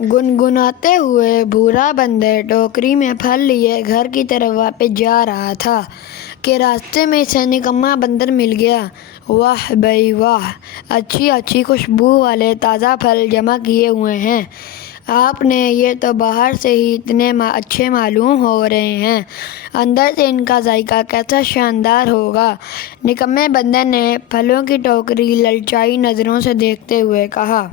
गुनगुनाते हुए भूरा बंदर टोकरी में फल लिए घर की तरफ वापस जा रहा था कि रास्ते में इसे निकम्मा बंदर मिल गया। वाह भाई वाह, अच्छी अच्छी खुशबू वाले ताज़ा फल जमा किए हुए हैं आपने। ये तो बाहर से ही इतने अच्छे मालूम हो रहे हैं, अंदर से इनका जायका कैसा शानदार होगा। निकम्मे बंदर ने फलों की टोकरी ललचाई नज़रों से देखते हुए कहा।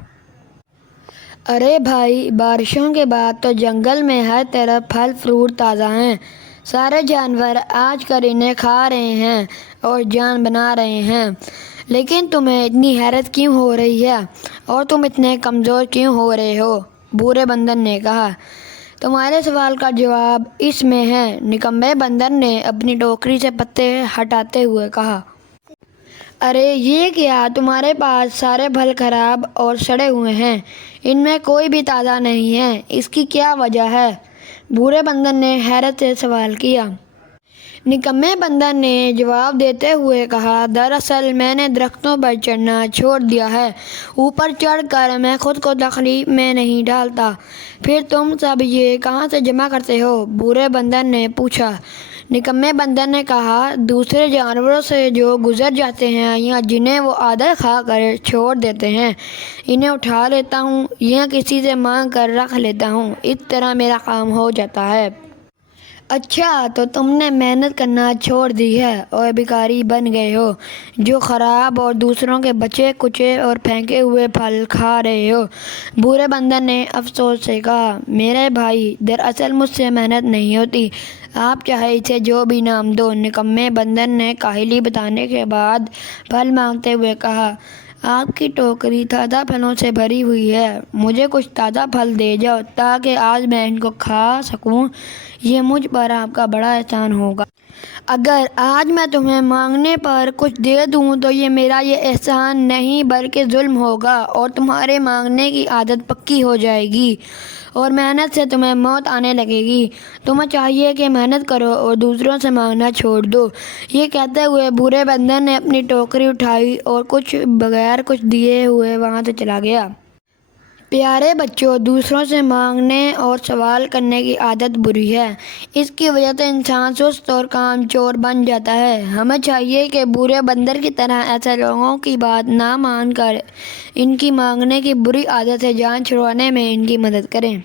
अरे भाई, बारिशों के बाद तो जंगल में हर तरफ फल फ्रूट ताज़ा हैं। सारे जानवर आज कर इन्हें खा रहे हैं और जान बना रहे हैं, लेकिन तुम्हें इतनी हैरत क्यों हो रही है और तुम इतने कमज़ोर क्यों हो रहे हो? बूढ़े बंदर ने कहा। तुम्हारे सवाल का जवाब इसमें है, निकम्मे बंदर ने अपनी टोकरी से पत्ते हटाते हुए कहा। अरे ये क्या, तुम्हारे पास सारे फल खराब और सड़े हुए हैं, इनमें कोई भी ताज़ा नहीं है, इसकी क्या वजह है? बूढ़े बंदर ने हैरत से सवाल किया। निकम्मे बंदर ने जवाब देते हुए कहा, दरअसल मैंने दरख्तों पर चढ़ना छोड़ दिया है। ऊपर चढ़कर मैं खुद को तकलीफ में नहीं डालता। फिर तुम सब ये कहाँ से जमा करते हो? बूढ़े बंदर ने पूछा। निकम्मे बंदर ने कहा, दूसरे जानवरों से जो गुजर जाते हैं या जिन्हें वो आदत खा कर छोड़ देते हैं, इन्हें उठा लेता हूँ या किसी से मांग कर रख लेता हूँ। इस तरह मेरा काम हो जाता है। अच्छा, तो तुमने मेहनत करना छोड़ दी है और भिखारी बन गए हो, जो ख़राब और दूसरों के बचे कुचे और फेंके हुए फल खा रहे हो। बूढ़े बंदर ने अफसोस से कहा। मेरे भाई, दरअसल मुझसे मेहनत नहीं होती, आप चाहे इसे जो भी नाम दो। निकम्मे बंदर ने काहली बताने के बाद फल मांगते हुए कहा, आपकी टोकरी ताज़ा फलों से भरी हुई है, मुझे कुछ ताज़ा फल दे जाओ ताकि आज मैं इनको खा सकूं। ये मुझ पर आपका बड़ा एहसान होगा। अगर आज मैं तुम्हें मांगने पर कुछ दे दूं तो मेरा ये एहसान नहीं बल्कि जुल्म होगा और तुम्हारे मांगने की आदत पक्की हो जाएगी और मेहनत से तुम्हें मौत आने लगेगी। तुम्हें चाहिए कि मेहनत करो और दूसरों से मांगना छोड़ दो। ये कहते हुए बूढ़े बंदर ने अपनी टोकरी उठाई और कुछ बगैर कुछ दिए हुए वहाँ से चला गया। प्यारे बच्चों, दूसरों से मांगने और सवाल करने की आदत बुरी है। इसकी वजह से इंसान सुस्त और कामचोर बन जाता है। हमें चाहिए कि बूढ़े बंदर की तरह ऐसे लोगों की बात ना मानकर इनकी मांगने की बुरी आदत से जान छुड़वाने में इनकी मदद करें।